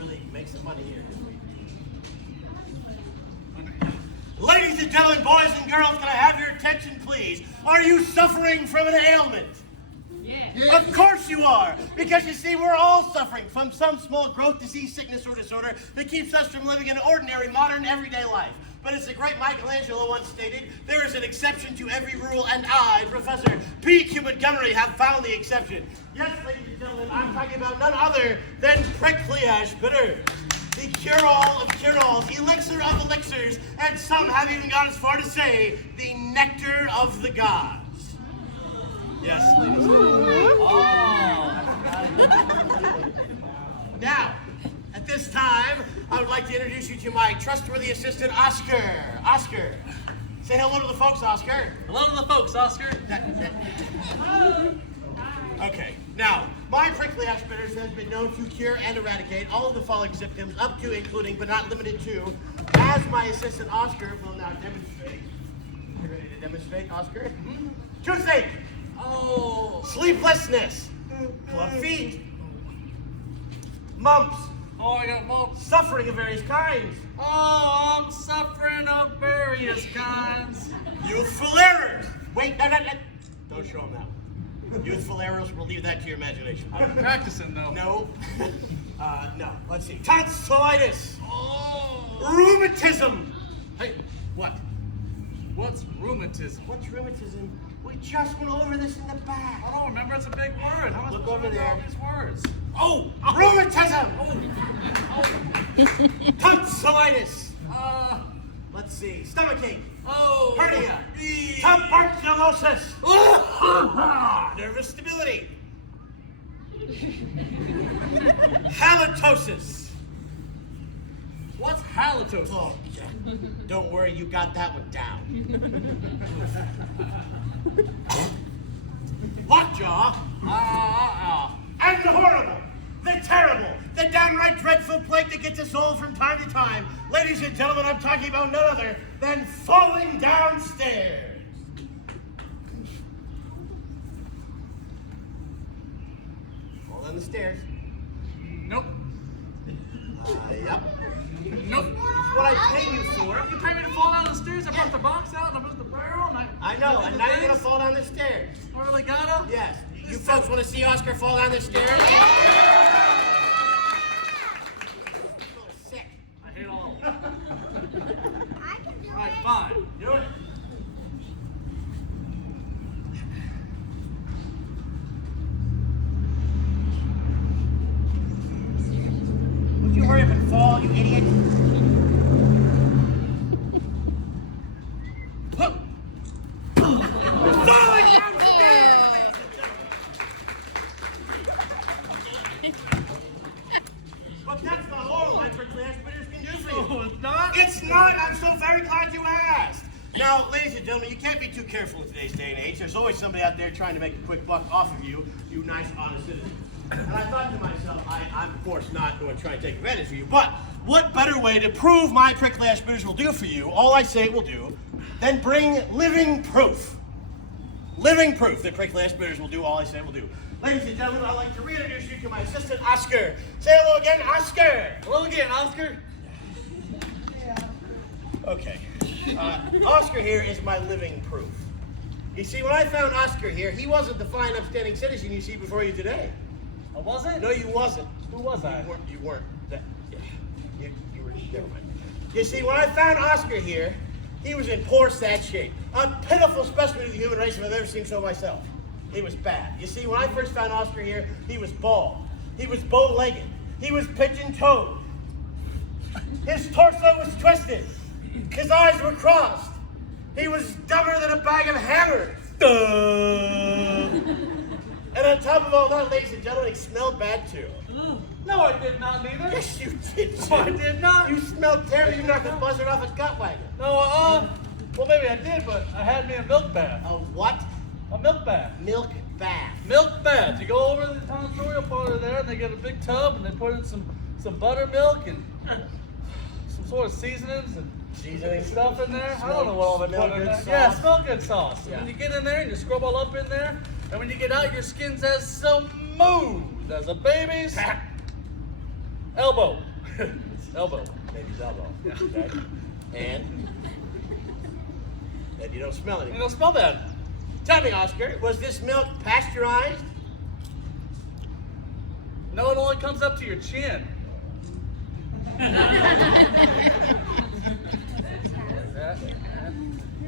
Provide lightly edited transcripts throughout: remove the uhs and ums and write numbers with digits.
really make some money here. Ladies and gentlemen, boys and girls, can I have your attention, please? Are you suffering from an ailment? Yeah. Of course you are, because you see, we're all suffering from some small growth, disease, sickness, or disorder that keeps us from living an ordinary, modern, everyday life. But as the great Michelangelo once stated, there is an exception to every rule, and I, Professor P.Q. Montgomery, have found the exception. Yes, ladies and gentlemen, I'm talking about none other than prickly ash bitters. The cure-all of cure-alls, elixir of elixirs, and some have even gone as far to say, the nectar of the gods. Yes, ladies and gentlemen. Now, at this time, I would like to introduce you to my trustworthy assistant, Oscar. Oscar, say hello to the folks, Oscar. Hello to the folks, Oscar. Okay, now, my prickly ash bitters has been known to cure and eradicate all of the following symptoms, up to, including, but not limited to, as my assistant, Oscar, will now demonstrate. You ready to demonstrate, Oscar? Mm-hmm. Toothache. Oh. Sleeplessness. Club feet. Mumps. Oh, I got mumps. Suffering of various kinds. Oh, I'm suffering of various kinds. Youthful errors. Wait, no. Don't show them that one. Youthful errors, we'll leave that to your imagination. I'm practicing though. No. No. Let's see. Tonsillitis. Oh. Rheumatism. Hey, what? What's rheumatism? What's rheumatism? We just went over this in the back. I don't remember. It's a big word. How am I Look supposed to over remember there. all these words? Oh, rheumatism. Oh. Tonsillitis. Let's see. Stomachache. Oh. Hernia. Tuberculosis. Nervous stability. Halitosis. What's halitosis? Oh, yeah. Don't worry, you got that one down. Lockjaw. And the horrible, the terrible, the downright dreadful plague that gets us all from time to time. Ladies and gentlemen, I'm talking about none other than falling downstairs. Fall down the stairs. Nope. Yep. Nope. It's what I pay you for. You pay me to fall down the stairs. I brought the box out and I moved the barrel and I know, and now you're gonna fall down the stairs. I really gotta? Yes. You folks want to see Oscar fall down the stairs? Sick. I hate all of them. Alright, fine. Do it. Would you hurry up and fall, you idiot? Falling downstairs! But that's not all my prickly ash bitters can do for you. Oh, it's not? It's not. I'm so very glad you asked. Now, ladies and gentlemen, you can't be too careful in today's day and age. There's always somebody out there trying to make a quick buck off of you, you nice, honest citizen. And I thought to myself, I'm of course not going to try and take advantage of you, but what better way to prove my prickly ash bitters will do for you, all I say it will do, than bring living proof. Living proof that prickly ash bitters will do all I say it will do. Ladies and gentlemen, I'd like to reintroduce you to my assistant, Oscar. Say hello again, Oscar. Hello again, Oscar. Okay. Oscar here is my living proof. You see, when I found Oscar here, he wasn't the fine, upstanding citizen you see before you today. Oh, was it? No, you wasn't. Who was I? You weren't. That, yeah. You were, never mind. You see, when I found Oscar here, he was in poor, sad shape. A pitiful specimen of the human race if I've ever seen so myself. He was bad. You see, when I first found Oscar here, he was bald. He was bow-legged. He was pigeon-toed. His torso was twisted. His eyes were crossed. He was dumber than a bag of hammers. And on top of all that, ladies and gentlemen, he smelled bad too. No, I did not neither. Yes, you did. No, I did not. You smelled terrible. You knocked the buzzard off a gut wagon. No, well, maybe I did, but I had me a milk bath. A what? A milk bath. Milk bath. Milk bath. You go over to the tonsorial parlor there, and they get a big tub, and they put in some buttermilk and some sort of seasonings and stuff in there. I don't know what all they put in there. Sauce. Yeah, smell good sauce. Yeah. And you get in there and you scrub all up in there, and when you get out, your skin's as smooth as a baby's elbow. It's elbow. Baby's elbow. Yeah. Okay. And you don't smell You anything. don't smell bad. Tell me, Oscar, was this milk pasteurized? No, it only comes up to your chin.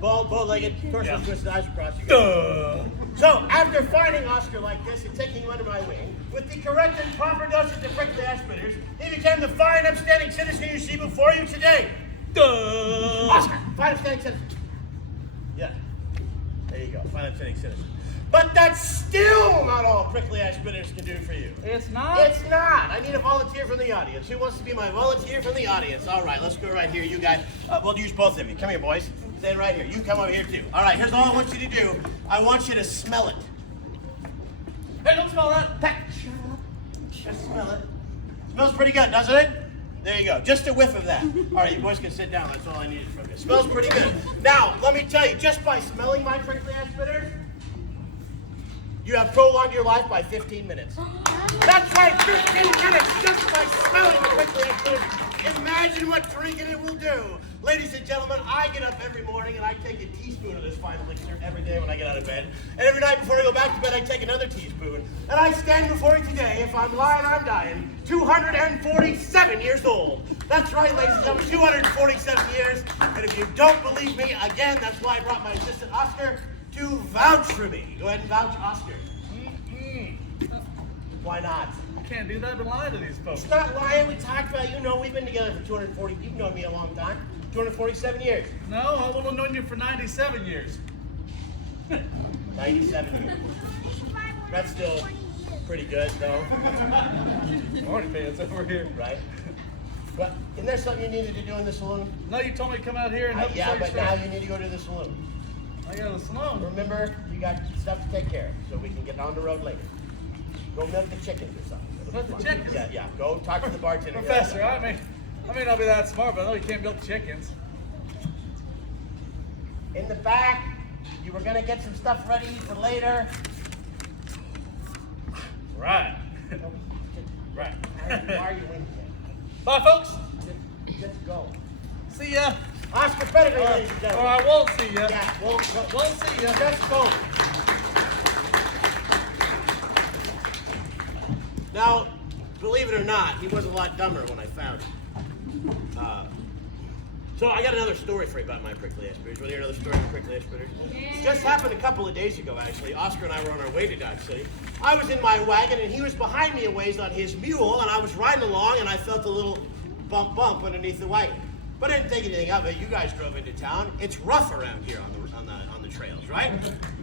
Bow-legged, torso Yeah. twisted, eyes across. So, after finding Oscar like this and taking him under my wing, with the correct and proper dosage of prickly ash bitters, he became the fine, upstanding citizen you see before you today. Oscar, fine, upstanding citizen. Yeah. There you go, fine, upstanding citizen. But that's still not all prickly ash bitters can do for you. It's not? It's not. I need a volunteer from the audience. Who wants to be my volunteer from the audience? All right, let's go right here. You guys, we'll use both of you. Come here, boys. Stand right here. You can come over here, too. All right, here's all I want you to do. I want you to smell it. Hey, don't smell that. Shut up. Just smell it. Smells pretty good, doesn't it? There you go. Just a whiff of that. All right, you boys can sit down. That's all I needed from you. Smells pretty good. Now, let me tell you, just by smelling my prickly ash bitters, you have prolonged your life by 15 minutes. That's right, 15 minutes just by smelling the prickly ash bitters. Imagine what drinking it will do. Ladies and gentlemen, I get up every morning and I take a teaspoon of this fine elixir every day when I get out of bed. And every night before I go back to bed, I take another teaspoon. And I stand before you today, if I'm lying, I'm dying, 247 years old. That's right, ladies and gentlemen, 247 years. And if you don't believe me, again, that's why I brought my assistant Oscar to vouch for me. Go ahead and vouch, Oscar. Why not? You can't do that. I've been lying to these folks. It's not lying. We talked about, we've been together for 240, you've known me a long time. 247 years. No, I will have known you for 97 years. 97 years. That's still pretty good, though. Morning pants over here. Right? But isn't there something you needed to do in the saloon? No, you told me to come out here and help Yeah, you but sell now your stuff. you need to go to the saloon. I got a salon. Remember, you got stuff to take care of, so we can get on the road later. Go milk the chickens or something. Milk the chickens? Yeah. Go talk to the bartender. Professor, I may not be that smart, but I know you can't milk chickens. In the back, you were gonna get some stuff ready for later. Right. Right. Why are you winking at? Bye, folks. Just go. See ya. Oscar Pedigree, ladies and Or gentlemen. I won't see ya. Yeah, we'll see ya. just go. Now, believe it or not, he was a lot dumber when I found him. So I got another story for you about my prickly ash bitters. Want to hear another story about prickly ash bitters? It just happened a couple of days ago, actually. Oscar and I were on our way to Dodge City. I was in my wagon, and he was behind me a ways on his mule, and I was riding along, and I felt a little bump underneath the wagon. But I didn't think anything of it. You guys drove into town. It's rough around here on the trails, right?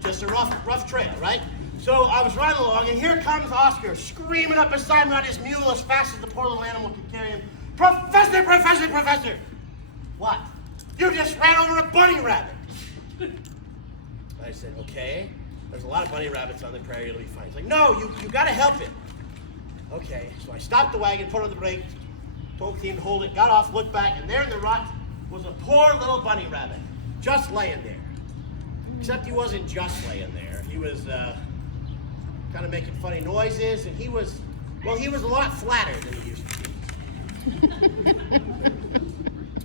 Just a rough trail, right? So I was riding along, and here comes Oscar screaming up beside me on his mule as fast as the poor little animal could carry him. Professor, Professor, Professor! What? You just ran over a bunny rabbit. I said, okay. There's a lot of bunny rabbits on the prairie. It'll be fine. He's like, no, you got to help it. Okay, so I stopped the wagon, put on the brake, told the team to hold it, got off, looked back, and there in the rut was a poor little bunny rabbit, just laying there. Except he wasn't just laying there. He was kind of making funny noises, and he was a lot flatter than he used to be.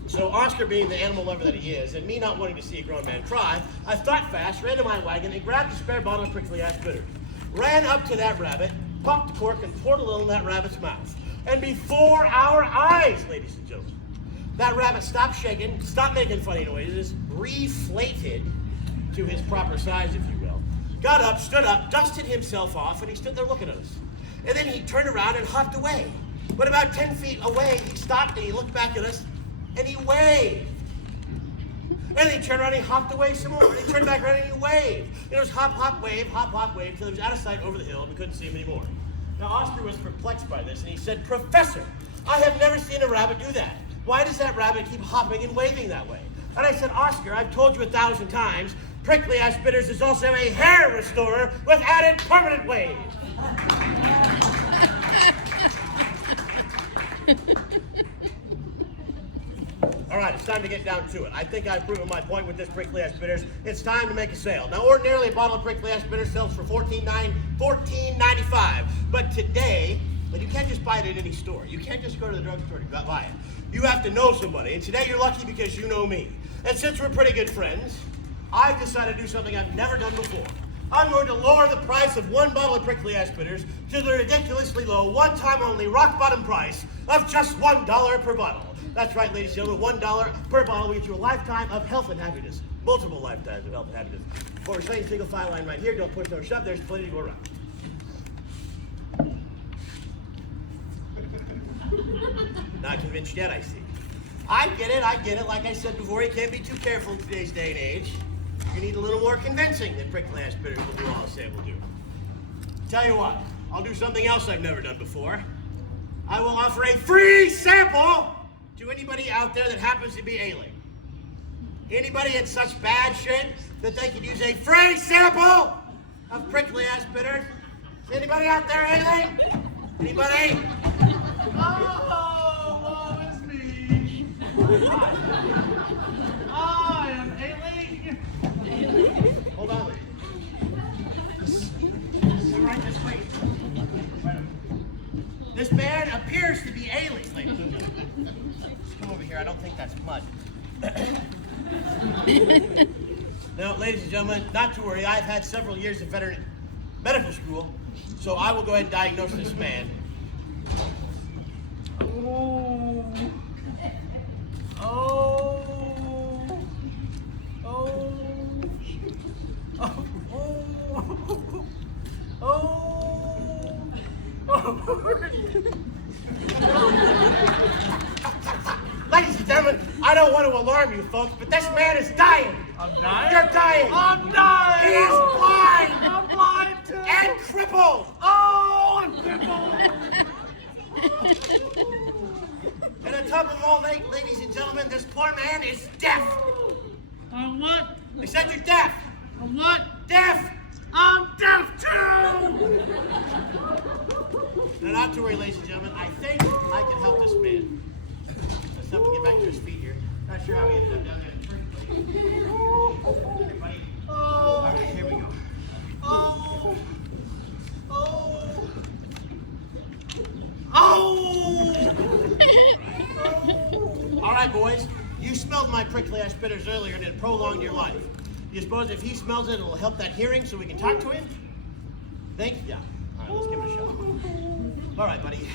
So Oscar, being the animal lover that he is, and me not wanting to see a grown man cry, I thought fast, ran to my wagon, and grabbed a spare bottle of prickly ash bitters. Ran up to that rabbit, popped the cork, and poured a little in that rabbit's mouth. And before our eyes, ladies and gentlemen, that rabbit stopped shaking, stopped making funny noises, reflated to his proper size, if you will, got up, stood up, dusted himself off, and he stood there looking at us. And then he turned around and hopped away. But about 10 feet away, he stopped and he looked back at us, and he waved. And he turned around and he hopped away some more. And he turned back around and he waved. And it was hop, hop, wave, till he was out of sight over the hill and we couldn't see him anymore. Now, Oscar was perplexed by this, and he said, Professor, I have never seen a rabbit do that. Why does that rabbit keep hopping and waving that way? And I said, Oscar, I've told you 1,000 times, prickly ash bitters is also a hair restorer with added permanent waves. All right, it's time to get down to it. I think I've proven my point with this prickly ash bitters. It's time to make a sale. Now, ordinarily, a bottle of prickly ash bitters sells for $14.95. But today, But you can't just buy it at any store. You can't just go to the drugstore to buy it. You have to know somebody. And today you're lucky because you know me. And since we're pretty good friends, I've decided to do something I've never done before. I'm going to lower the price of one bottle of prickly ash bitters to the ridiculously low, one-time only, rock-bottom price of just $1 per bottle. That's right, ladies and gentlemen, $1 per bottle will get you a lifetime of health and happiness. Multiple lifetimes of health and happiness. For a plain single file line right here, don't push, don't shove, there's plenty to go around. Not convinced yet, I see. I get it. Like I said before, you can't be too careful in today's day and age. You need a little more convincing than prickly ash bitters will do all I say it will do. Tell you what, I'll do something else I've never done before. I will offer a free sample to anybody out there that happens to be ailing. Anybody in such bad shape that they could use a free sample of prickly ash bitters? Is anybody out there ailing? Anybody? Oh, woe is me. I am ailing. Hold on. Right this way. This man appears to be ailing, ladies and gentlemen. Just come over here. I don't think that's mud. Now, ladies and gentlemen, not to worry. I've had several years of veteran medical school, so I will go ahead and diagnose this man. Oh. Ladies and gentlemen, I don't want to alarm you folks, but this man is dying. I'm dying? You're dying. I'm dying. He is blind. I'm blind too. And crippled. Oh, I'm crippled. And on top of all, ladies and gentlemen, this poor man is deaf. I'm what? I said you're deaf. I'm what? Deaf. I'm deaf too. Now, not to worry, ladies and gentlemen. I think I can help this man. Let's have to get back to his feet here. Not sure how he ended up down there in the first place. Everybody. All right, here we go. Oh. All right, boys. You smelled my prickly ash bitters earlier and it prolonged your life. You suppose if he smells it, it'll help that hearing so we can talk to him? Think? Yeah. All right, let's give it a shot. All right, buddy.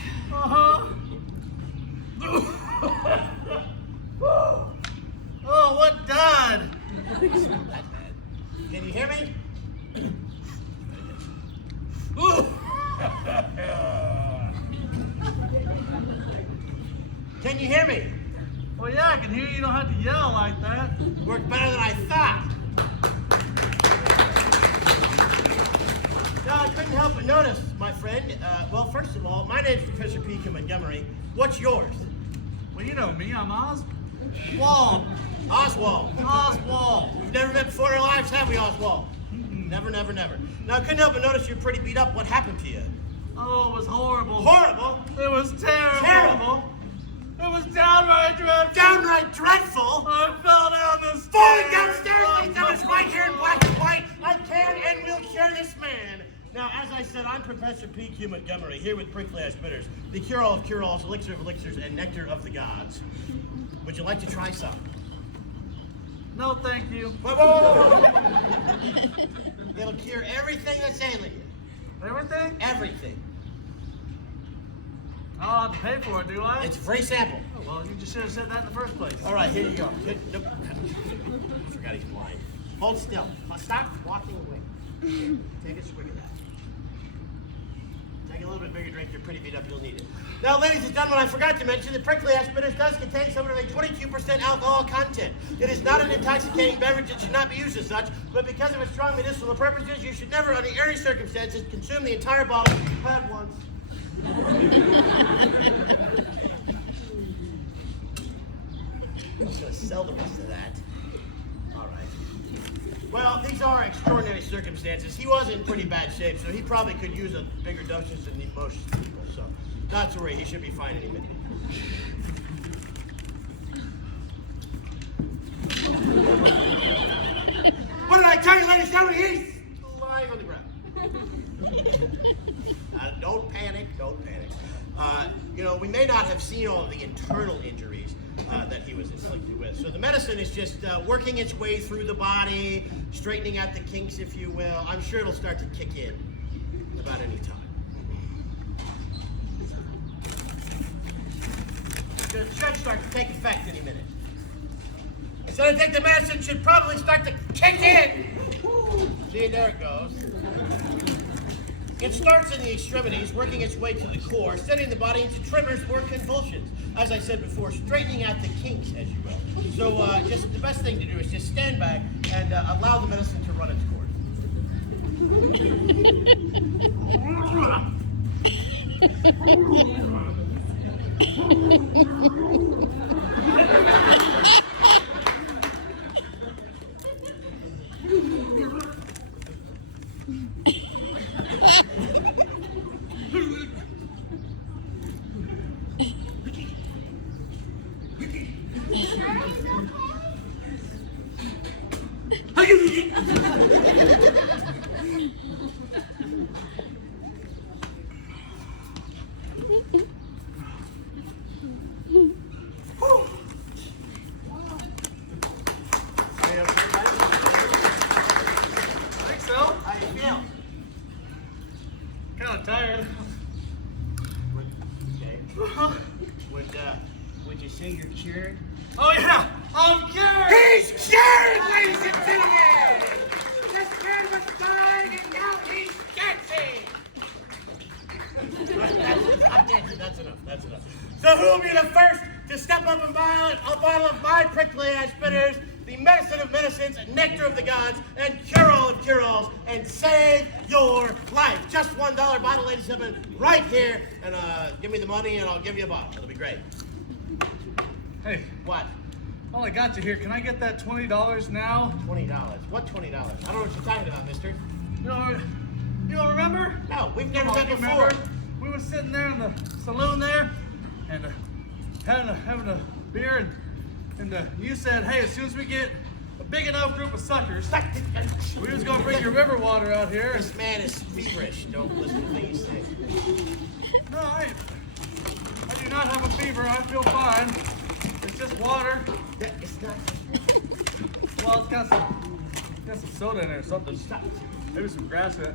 Oh, what died? It's not that bad. Can you hear me? Can you hear me? Well, yeah, I can hear you. You don't have to yell like that. Worked better than I thought. Now, I couldn't help but notice, my friend. Well, first of all, my name's Professor P.Q. Montgomery. What's yours? Well, you know me. I'm Oswald. Oswald. Oswald. We've never met before in our lives, have we, Oswald? Never, never, never. Now, I couldn't help but notice you're pretty beat up. What happened to you? Oh, it was horrible. Horrible? It was terrible. Terrible? It was downright dreadful. Downright dreadful? I fell down the stairs. Falling downstairs, ladies and gentlemen, right here in black and white. I can and will cure this man. Now, as I said, I'm Professor P.Q. Montgomery, here with prickly ash bitters, the cure-all of cure-alls, elixir of elixirs, and nectar of the gods. Would you like to try some? No, thank you. Whoa. It'll cure everything that's ailing you. Everything? Everything. I'll have to pay for it, do I? It's a free sample. Oh, well, you just should have said that in the first place. All right, here you go. Nope. I forgot he's blind. Hold still. Stop walking away. Take a swig of that. Take a little bit bigger drink. You're pretty beat up. You'll need it. Now, ladies and gentlemen, I forgot to mention that prickly ash bitters does contain somewhere like 22% alcohol content. It is not an intoxicating beverage. It should not be used as such. But because of its strong medicinal purposes, you should never, under any circumstances, consume the entire bottle at once. I'm just going to sell the rest of that. All right. Well, these are extraordinary circumstances. He was in pretty bad shape, so he probably could use a bigger dosage than most people. So, not to worry, he should be fine any minute. What did I tell you, ladies and gentlemen? He's lying on the ground. Don't panic, don't panic. though we may not have seen all of the internal injuries that he was inflicted with. So the medicine is just working its way through the body, straightening out the kinks, if you will. I'm sure it'll start to kick in about any time. It should start to take effect any minute. So I think the medicine should probably start to kick in. See, there it goes. It starts in the extremities, working its way to the core, sending the body into tremors or convulsions. As I said before, straightening out the kinks, as you will. So just the best thing to do is just stand back and allow the medicine to run its course. Kind of tired. Would you say you're cured? Oh yeah, I'm cured! He's cured, ladies and gentlemen! This man was dying and now he's dancing! That's enough. So who will be the first to step up and buy a bottle of my prickly ash bitters, the medicine of medicines, and nectar of the gods, and cure-all of cure-alls, and save your life? Just $1 bottle, ladies and gentlemen, right here. And give me the money and I'll give you a bottle. It'll be great. Hey, What? while I got you here, can I get that $20 now? $20. What $20? I don't know what you're talking about, mister. You don't remember? No, we've never Oh, met you before. remember? We were sitting there in the saloon there, and having a beer, and you said, hey, as soon as we get a big enough group of suckers, we was gonna bring your river water out here. This man is feverish. Don't listen to things he says. No, I do not have a fever. I feel fine. It's just water. It's not. Well, it's got some soda in there or something. Maybe some grass in it.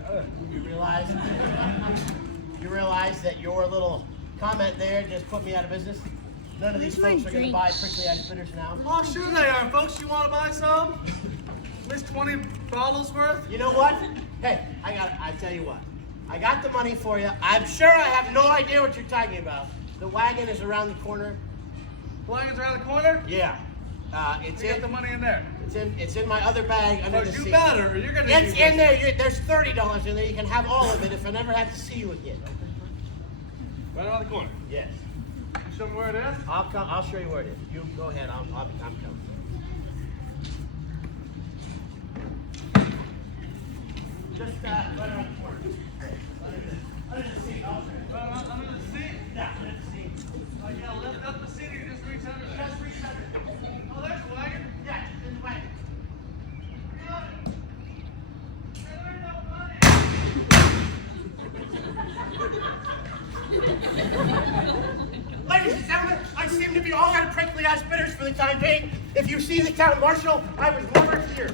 You realize that your little comment there just put me out of business? None of these folks are going to buy prickly ash bitters now. Oh, sure they are, folks. You want to buy some? At least 20 bottles worth? You know what? Hey, I tell you what. I got the money for you. I'm sure I have no idea what you're talking about. The wagon is around the corner. The wagon's around the corner? Yeah. It's You got the money in there. It's in my other bag under Oh, the you seat. better, or you're gonna It's use in this. there. There's $30 in there. You can have all of it if I never have to see you again. Right around the corner. Yes. You show me where it is? I'll come. I'll show you where it is. You go ahead. I'm coming. Just right around the corner. Under the seat. I'll show you. Under the seat? Yeah, under the seat. Oh, you gotta lift up the seat or you just reach under it? Just reach under. Oh, there's the wagon. Yeah, just in the wagon. Got it. Hey, there ain't no money. Ladies and gentlemen, I seem to be all out of prickly ash bitters for the time being. If you see the town marshal, I was never here.